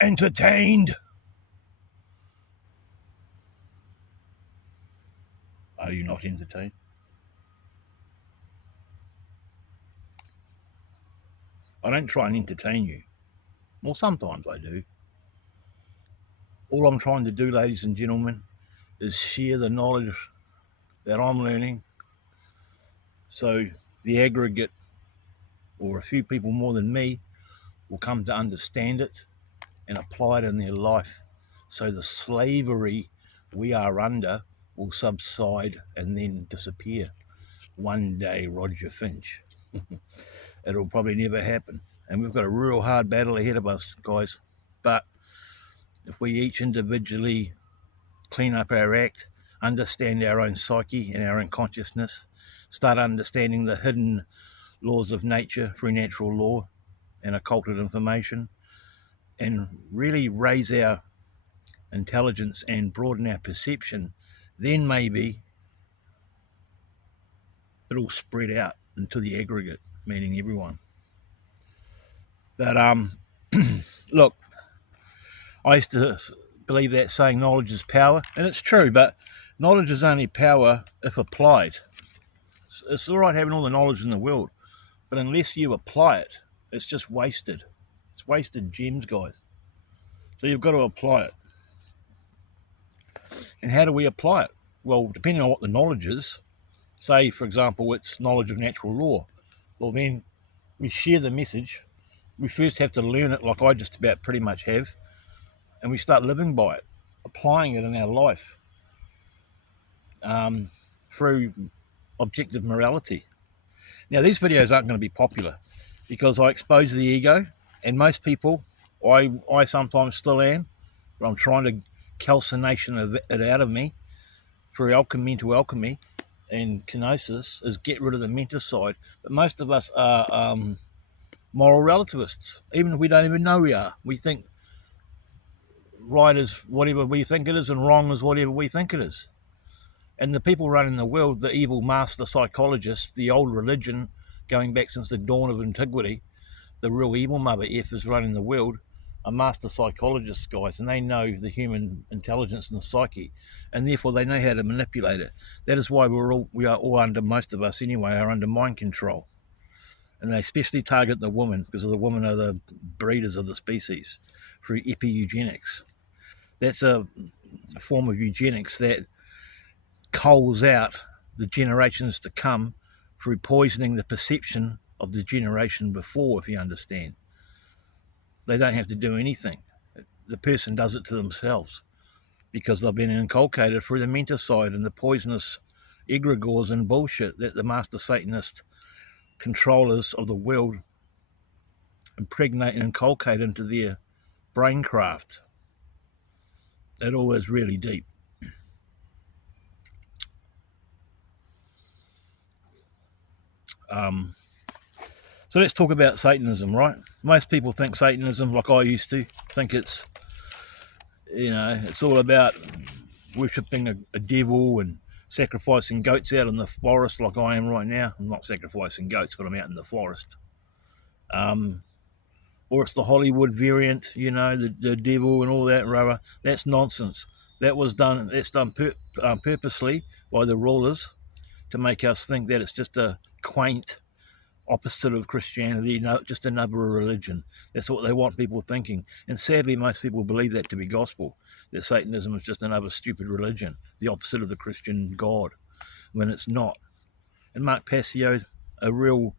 entertained? Are you not entertained? I don't try and entertain you. Well, sometimes I do. All I'm trying to do, ladies and gentlemen, is share the knowledge that I'm learning so the aggregate, or a few people more than me, will come to understand it and apply it in their life, so the slavery we are under will subside and then disappear. One day, Roger Finch. It'll probably never happen. And we've got a real hard battle ahead of us, guys. But if we each individually clean up our act, understand our own psyche and our own consciousness, start understanding the hidden laws of nature through natural law and occulted information, and really raise our intelligence and broaden our perception, then maybe it'll spread out into the aggregate, meaning everyone. But look, I used to believe that saying knowledge is power, and it's true, but knowledge is only power if applied. It's all right having all the knowledge in the world, but unless you apply it, it's just wasted. It's wasted gems, guys. So you've got to apply it. And how do we apply it? Well, depending on what the knowledge is, say, for example, it's knowledge of natural law, well, then we share the message. We first have to learn it, like I just about pretty much have, and we start living by it, applying it in our life through objective morality. Now, these videos aren't going to be popular because I expose the ego, and most people, I sometimes still am, but I'm trying to calcination it out of me through mental alchemy and kenosis, is get rid of the mental side. But most of us are moral relativists, even if we don't even know we are. We think right is whatever we think it is and wrong is whatever we think it is. And the people running the world, the evil master psychologists, the old religion going back since the dawn of antiquity, the real evil Mother F is running the world, are master psychologists, guys, and they know the human intelligence and the psyche, and therefore they know how to manipulate it. That is why we are all under, most of us anyway, are under mind control. And they especially target the woman, because the women are the breeders of the species, through epi-eugenics. That's a form of eugenics that culls out the generations to come through poisoning the perception of the generation before, if you understand. They don't have to do anything. The person does it to themselves because they've been inculcated through the mental side and the poisonous egregores and bullshit that the master Satanist controllers of the world impregnate and inculcate into their braincraft. It all is really deep. So let's talk about Satanism, right? Most people think Satanism, like I used to, think it's, it's all about worshipping a devil and sacrificing goats out in the forest like I am right now. I'm not sacrificing goats, but I'm out in the forest. Or it's the Hollywood variant, the devil and all that rubber. That's nonsense. That's done purposely by the rulers to make us think that it's just a quaint opposite of Christianity, just another religion. That's what they want people thinking. And sadly, most people believe that to be gospel, that Satanism is just another stupid religion, the opposite of the Christian God, when it's not. And Mark Passio, a real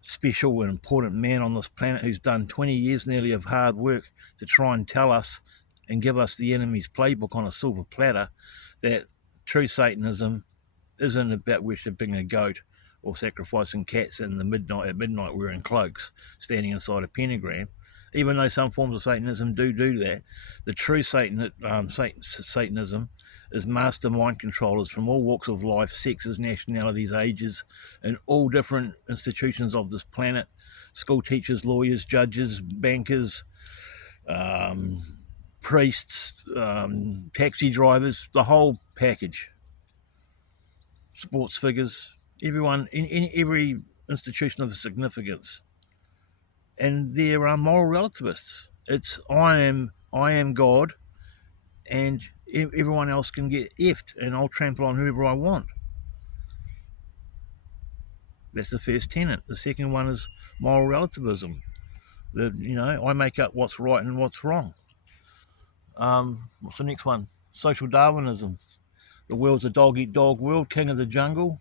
special and important man on this planet who's done 20 years nearly of hard work to try and tell us and give us the enemy's playbook on a silver platter, that true Satanism isn't about worshipping a goat or sacrificing cats at midnight wearing cloaks, standing inside a pentagram. Even though some forms of Satanism do that, the true Satanism is master mind controllers from all walks of life, sexes, nationalities, ages, and all different institutions of this planet. School teachers, lawyers, judges, bankers, priests, taxi drivers, the whole package. Sports figures, everyone in every institution of significance. And there are moral relativists. It's I am God, and everyone else can get effed, and I'll trample on whoever I want. That's the first tenet. The second one is moral relativism. That, you know, I make up what's right and what's wrong. What's the next one? Social Darwinism. The world's a dog-eat-dog world, king of the jungle.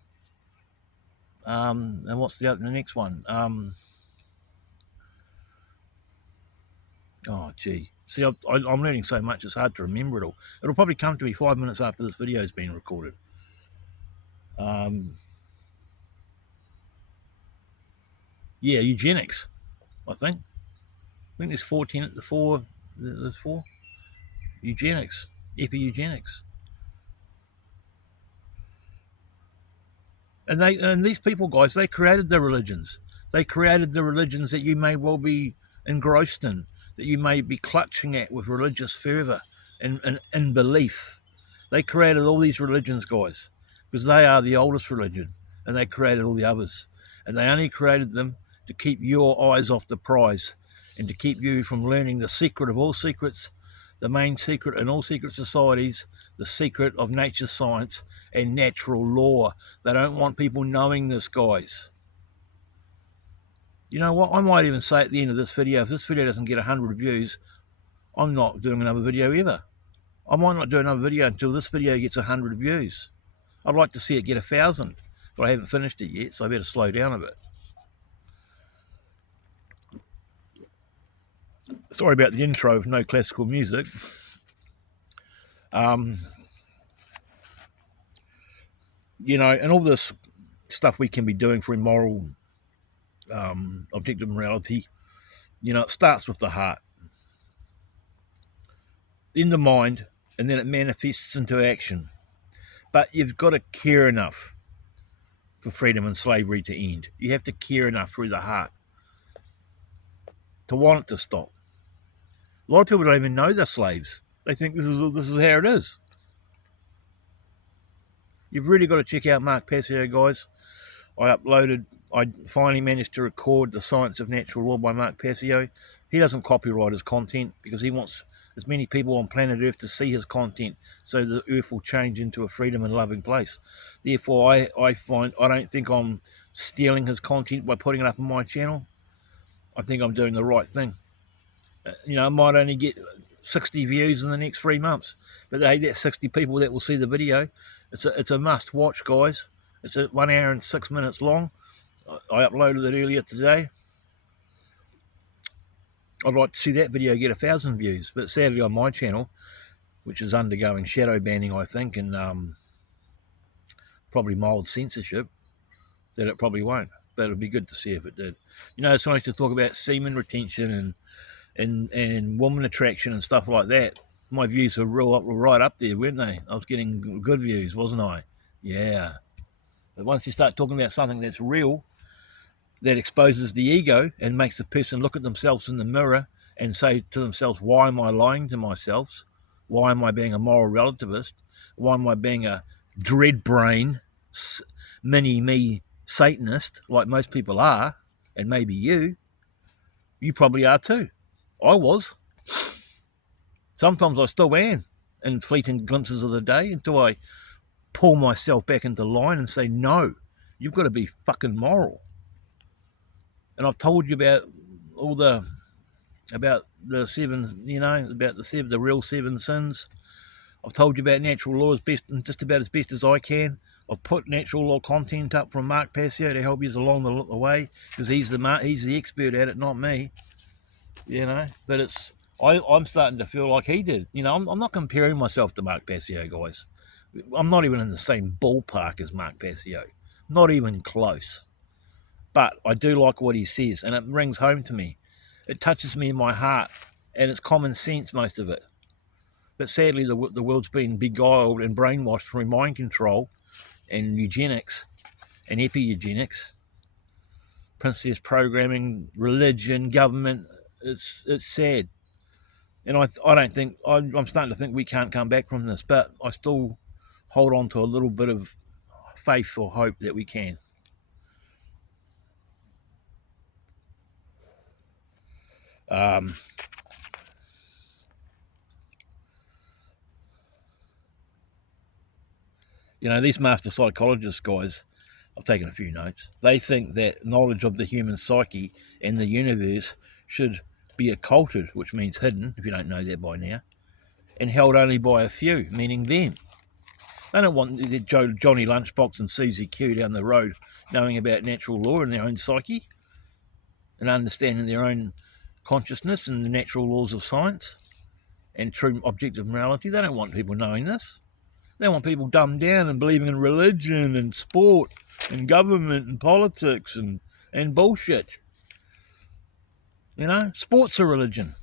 And what's the next one? Oh, gee. See, I'm learning so much, it's hard to remember it all. It'll probably come to me 5 minutes after this video's been recorded. Yeah, eugenics, I think. There's 14 at the four. There's 4. Eugenics, epi-eugenics. And these people, guys, they created the religions. They created the religions that you may well be engrossed in, that you may be clutching at with religious fervour and belief. They created all these religions, guys, because they are the oldest religion, and they created all the others. And they only created them to keep your eyes off the prize and to keep you from learning the secret of all secrets, the main secret in all secret societies, the secret of nature science and natural law. They don't want people knowing this, guys. You know what? I might even say at the end of this video, if this video doesn't get 100 views, I'm not doing another video ever. I might not do another video until this video gets 100 views. I'd like to see it get 1,000, but I haven't finished it yet, so I better slow down a bit. Sorry about the intro with no classical music. You know, and all this stuff we can be doing for immoral, objective morality, you know, it starts with the heart, in the mind, and then it manifests into action. But you've got to care enough for freedom and slavery to end. You have to care enough through the heart to want it to stop. A lot of people don't even know they're slaves. They think this is how it is. You've really got to check out Mark Passio, guys. I finally managed to record The Science of Natural Law by Mark Passio. He doesn't copyright his content because he wants as many people on planet Earth to see his content so the Earth will change into a freedom and loving place. Therefore, I don't think I'm stealing his content by putting it up on my channel. I think I'm doing the right thing. You know, I might only get 60 views in the next 3 months, but hey, that's 60 people that will see the video. It's a must watch, guys. It's 1 hour and 6 minutes long. I uploaded it earlier today. I'd like to see that video get 1,000 views, but sadly on my channel, which is undergoing shadow banning, I think, and probably mild censorship, that it probably won't. But it'd be good to see if it did. You know, it's nice to talk about semen retention and woman attraction and stuff like that. My views were right up there, weren't they? I was getting good views, wasn't I? Yeah. But once you start talking about something that's real, that exposes the ego and makes the person look at themselves in the mirror and say to themselves, why am I lying to myself? Why am I being a moral relativist? Why am I being a dread brain, mini-me Satanist, like most people are, and maybe you probably are too. I was. Sometimes I still am in fleeting glimpses of the day until I pull myself back into line and say, no, you've got to be fucking moral. And I've told you about the 7, you know, about the real 7 sins. I've told you about natural law as best and just about as best as I can. I've put natural law content up from Mark Passio to help you along the way, because he's the expert at it, not me. You know, but I'm starting to feel like he did. You know, I'm not comparing myself to Mark Passio, guys. I'm not even in the same ballpark as Mark Passio. Not even close. But I do like what he says, and it rings home to me. It touches me in my heart, and it's common sense, most of it. But sadly, the world's been beguiled and brainwashed through mind control and eugenics and epi-eugenics, princess programming, religion, government. It's sad. And I don't think, I'm starting to think we can't come back from this, but I still hold on to a little bit of faith or hope that we can. You know, these master psychologist guys, I've taken a few notes, they think that knowledge of the human psyche and the universe should be occulted, which means hidden, if you don't know that by now, and held only by a few, meaning them. They don't want Johnny Lunchbox and Susie Q down the road knowing about natural law and their own psyche and understanding their own consciousness and the natural laws of science and true objective morality. They don't want people knowing this. They want people dumbed down and believing in religion and sport and government and politics and bullshit. You know, sport's a religion.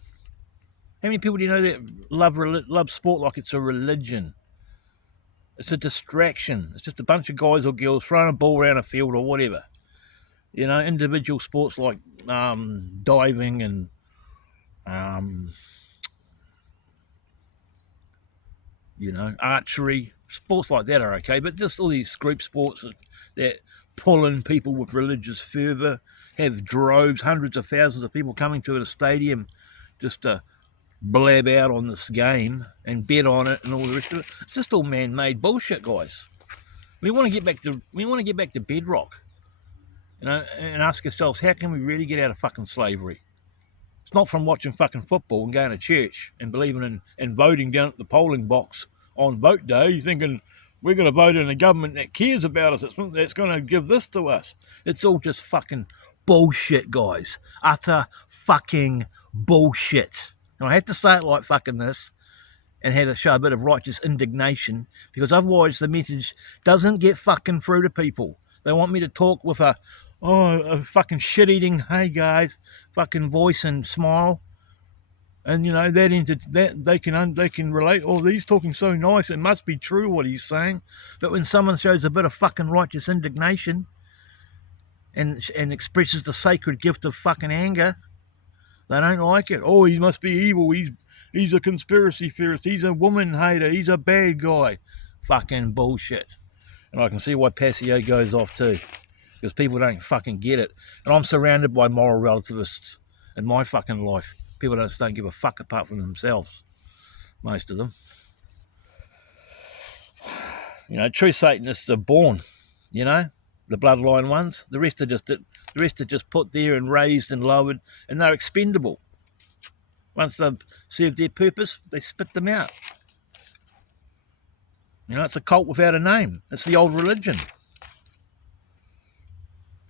How many people do you know that love sport like it's a religion? It's a distraction. It's just a bunch of guys or girls throwing a ball around a field or whatever. You know, individual sports like diving and you know, archery, sports like that are okay, but just all these group sports that pull in people with religious fervour, have droves, hundreds of thousands of people coming to a stadium just to blab out on this game and bet on it and all the rest of it. It's just all man-made bullshit, guys. We want to get back to bedrock, you know, and ask ourselves, how can we really get out of fucking slavery? It's not from watching fucking football and going to church and believing in and voting down at the polling box on vote day, thinking we're going to vote in a government that cares about us, that's going to give this to us. It's all just fucking bullshit, guys. Utter fucking bullshit. And I have to say it like fucking this and have to show a bit of righteous indignation, because otherwise the message doesn't get fucking through to people. They want me to talk with a fucking shit-eating, hey guys, fucking voice and smile, and you know that they can relate. Oh, he's talking so nice, it must be true what he's saying. But when someone shows a bit of fucking righteous indignation and expresses the sacred gift of fucking anger, they don't like it. Oh, he must be evil. He's a conspiracy theorist. He's a woman hater. He's a bad guy. Fucking bullshit. And I can see why Passio goes off too, because people don't fucking get it. And I'm surrounded by moral relativists in my fucking life. People just don't give a fuck apart from themselves, most of them. You know, true Satanists are born, you know, the bloodline ones. The rest are just put there and raised and lowered, and they're expendable. Once they've served their purpose, they spit them out. You know, it's a cult without a name. It's the old religion.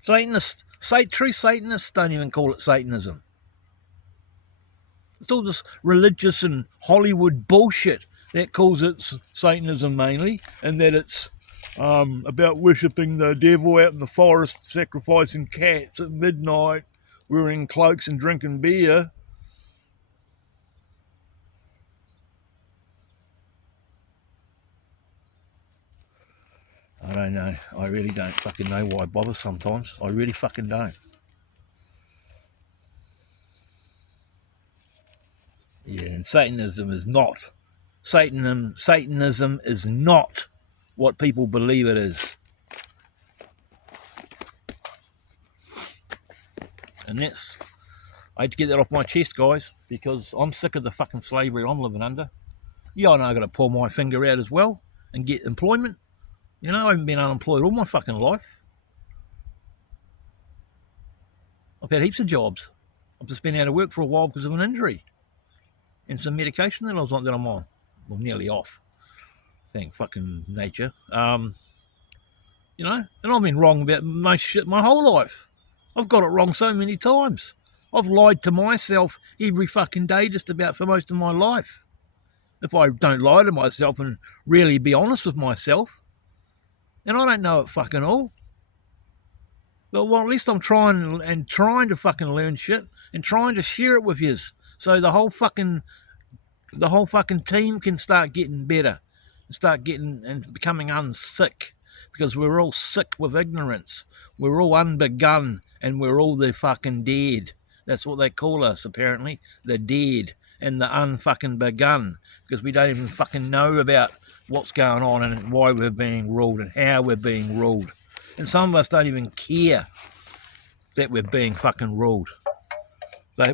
True Satanists don't even call it Satanism. It's all this religious and Hollywood bullshit that calls it Satanism mainly, and that it's about worshipping the devil out in the forest, sacrificing cats at midnight, wearing cloaks and drinking beer. I don't know. I really don't fucking know why I bother sometimes. I really fucking don't. Yeah, and Satanism is not what people believe it is. And I had to get that off my chest, guys, because I'm sick of the fucking slavery I'm living under. Yeah, I know I've got to pull my finger out as well and get employment. You know, I haven't been unemployed all my fucking life. I've had heaps of jobs. I've just been out of work for a while because of an injury and some medication that I'm on. Well, nearly off. Thank fucking nature. You know, and I've been wrong about most shit my whole life. I've got it wrong so many times. I've lied to myself every fucking day just about for most of my life. If I don't lie to myself and really be honest with myself, and I don't know it fucking all. But well, at least I'm trying to fucking learn shit and trying to share it with yous, so the whole fucking team can start getting better and start getting and becoming unsick, because we're all sick with ignorance. We're all unbegun and we're all the fucking dead. That's what they call us, apparently, the dead and the unfucking begun, because we don't even fucking know about what's going on and why we're being ruled and how we're being ruled. And some of us don't even care that we're being fucking ruled.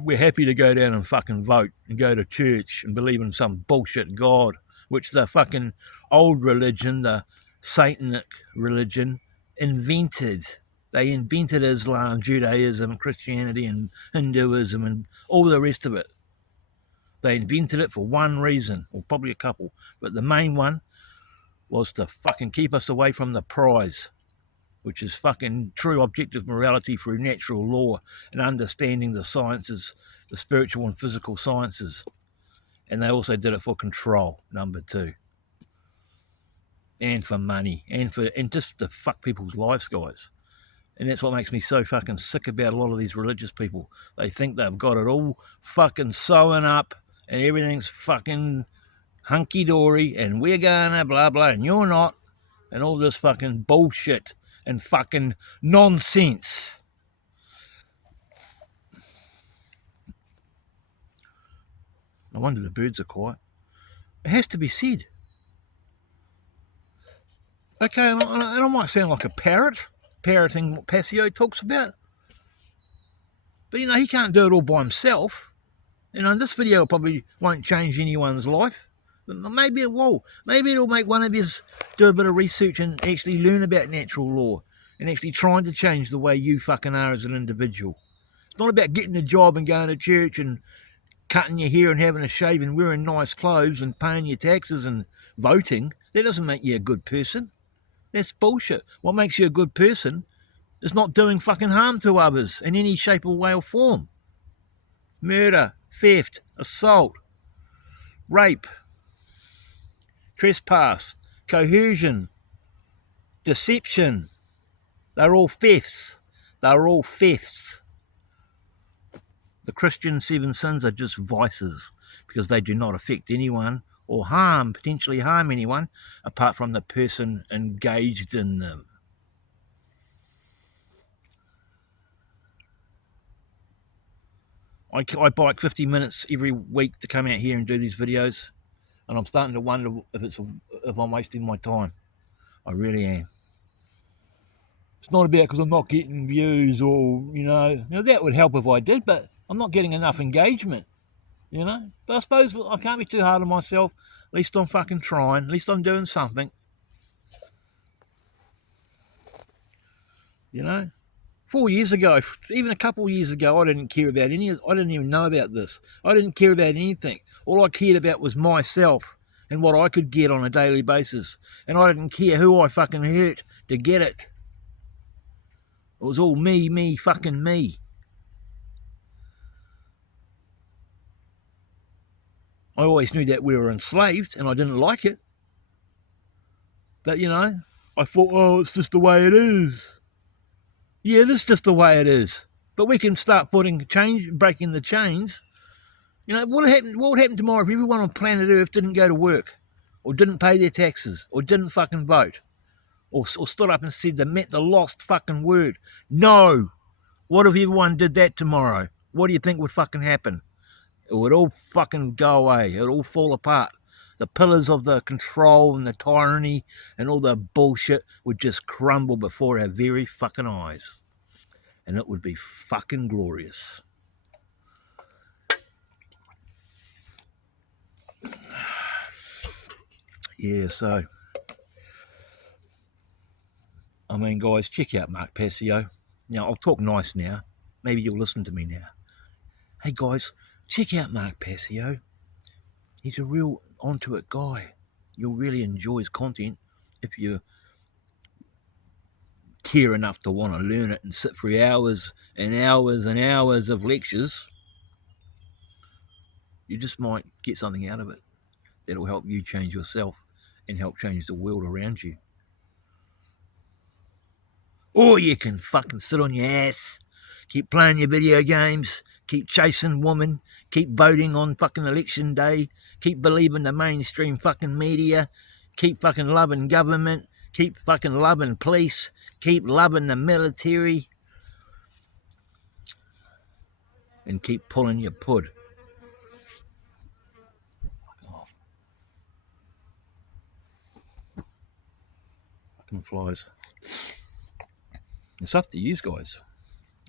We're happy to go down and fucking vote and go to church and believe in some bullshit God, which the fucking old religion, the Satanic religion invented. They invented Islam, Judaism, Christianity, and Hinduism, and all the rest of it. They invented it for one reason, or probably a couple, but the main one was to fucking keep us away from the prize, which is fucking true objective morality through natural law and understanding the sciences, the spiritual and physical sciences. And they also did it for control, number two. And for money, and just to fuck people's lives, guys. And that's what makes me so fucking sick about a lot of these religious people. They think they've got it all fucking sewn up and everything's fucking hunky-dory and we're gonna blah blah and you're not, and all this fucking bullshit and fucking nonsense. No wonder the birds are quiet. It has to be said. Okay, and I might sound like a parroting what Passio talks about. But, he can't do it all by himself. This video probably won't change anyone's life. But maybe it will. Maybe it'll make one of you do a bit of research and actually learn about natural law and actually trying to change the way you fucking are as an individual. It's not about getting a job and going to church and cutting your hair and having a shave and wearing nice clothes and paying your taxes and voting. That doesn't make you a good person. That's bullshit. What makes you a good person is not doing fucking harm to others in any shape or way or form. Murder, theft, assault, rape, trespass, coercion, deception. They're all thefts. They're all thefts. The Christian seven sins are just vices because they do not affect anyone or potentially harm anyone apart from the person engaged in them. I bike 50 minutes every week to come out here and do these videos, and I'm starting to wonder if I'm wasting my time. I really am. It's not about because I'm not getting views or, that would help if I did, but I'm not getting enough engagement, But I suppose I can't be too hard on myself. At least I'm fucking trying. At least I'm doing something. 4 years ago, even a couple of years ago, I didn't care about I didn't even know about this. I didn't care about anything. All I cared about was myself and what I could get on a daily basis. And I didn't care who I fucking hurt to get it. It was all me, fucking me. I always knew that we were enslaved and I didn't like it. But, I thought, it's just the way it is. Yeah, this is just the way it is. But we can start breaking the chains. What would happen tomorrow if everyone on planet Earth didn't go to work or didn't pay their taxes or didn't fucking vote or stood up and said the lost fucking word? No. What if everyone did that tomorrow? What do you think would fucking happen? It would all fucking go away. It would all fall apart. The pillars of the control and the tyranny and all the bullshit would just crumble before our very fucking eyes. And it would be fucking glorious. Yeah, so, guys, check out Mark Passio. Now, I'll talk nice now. Maybe you'll listen to me now. Hey, guys, check out Mark Passio. He's a real onto-it guy. You'll really enjoy his content if you care enough to want to learn it and sit through hours and hours and hours of lectures. You just might get something out of it that'll help you change yourself and help change the world around you. Or you can fucking sit on your ass, keep playing your video games, keep chasing women, keep voting on fucking election day, keep believing the mainstream fucking media, keep fucking loving government, keep fucking loving police, keep loving the military, and keep pulling your pud. Fucking flies. It's up to you guys,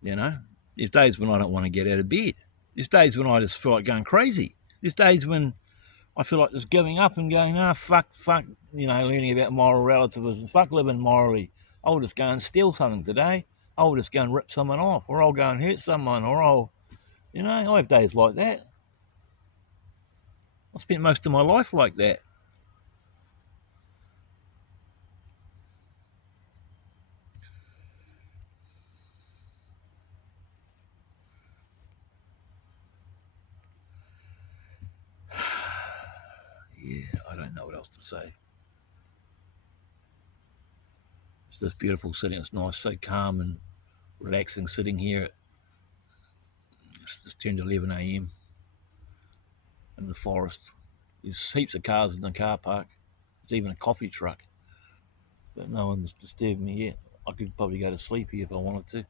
There's days when I don't want to get out of bed. There's days when I just feel like going crazy. There's days when I feel like just giving up and going, fuck, learning about moral relativism, fuck living morally. I'll just go and steal something today. I'll just go and rip someone off, or I'll go and hurt someone, or I have days like that. I spent most of my life like that. Yeah, I don't know what else to say. It's just beautiful sitting. It's nice, so calm and relaxing sitting here. It's just turned 11 a.m. in the forest. There's heaps of cars in the car park. There's even a coffee truck. But no one's disturbed me yet. I could probably go to sleep here if I wanted to.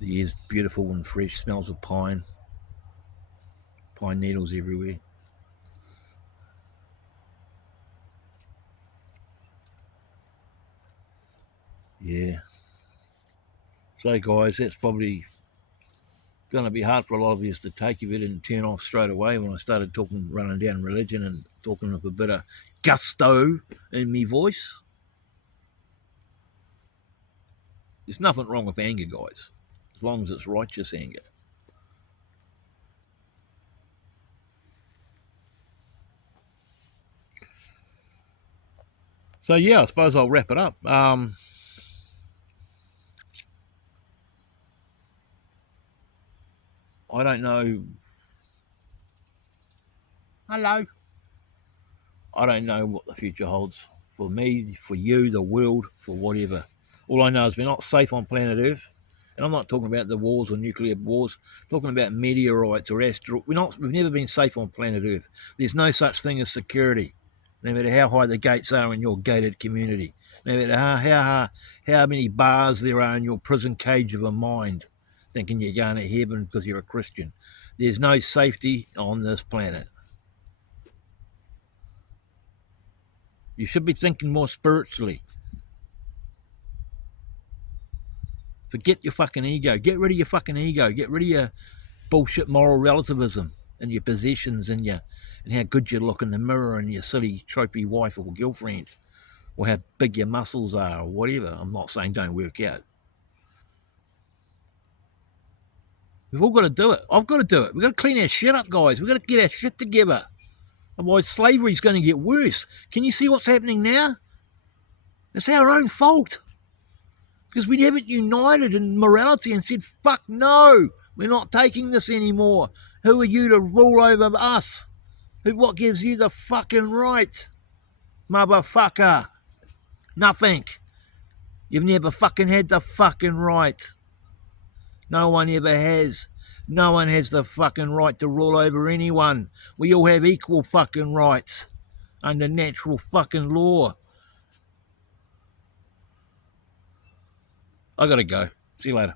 The air's beautiful and fresh, smells of pine. Pine needles everywhere. Yeah. So guys, that's probably going to be hard for a lot of you to take if you didn't turn off straight away when I started running down religion and talking with a bit of gusto in me voice. There's nothing wrong with anger, guys, as long as it's righteous anger. So yeah, I suppose I'll wrap it up. I don't know. Hello. I don't know what the future holds for me, for you, the world, for whatever. All I know is we're not safe on planet Earth. And I'm not talking about the wars or nuclear wars. I'm talking about meteorites or asteroids. We've never been safe on planet Earth. There's no such thing as security, no matter how high the gates are in your gated community, no matter how many bars there are in your prison cage of a mind, thinking you're going to heaven because you're a Christian. There's no safety on this planet. You should be thinking more spiritually. Forget your fucking ego. Get rid of your fucking ego. Get rid of your bullshit moral relativism and your possessions and how good you look in the mirror and your silly trophy wife or girlfriend, or how big your muscles are or whatever. I'm not saying don't work out. We've all got to do it. I've got to do it. We've got to clean our shit up, guys. We've got to get our shit together. Otherwise, slavery's going to get worse. Can you see what's happening now? It's our own fault. Because we haven't united in morality and said, fuck no, we're not taking this anymore. Who are you to rule over us? What gives you the fucking right? Motherfucker. Nothing. You've never fucking had the fucking right. No one ever has. No one has the fucking right to rule over anyone. We all have equal fucking rights under natural fucking law. I gotta go. See you later.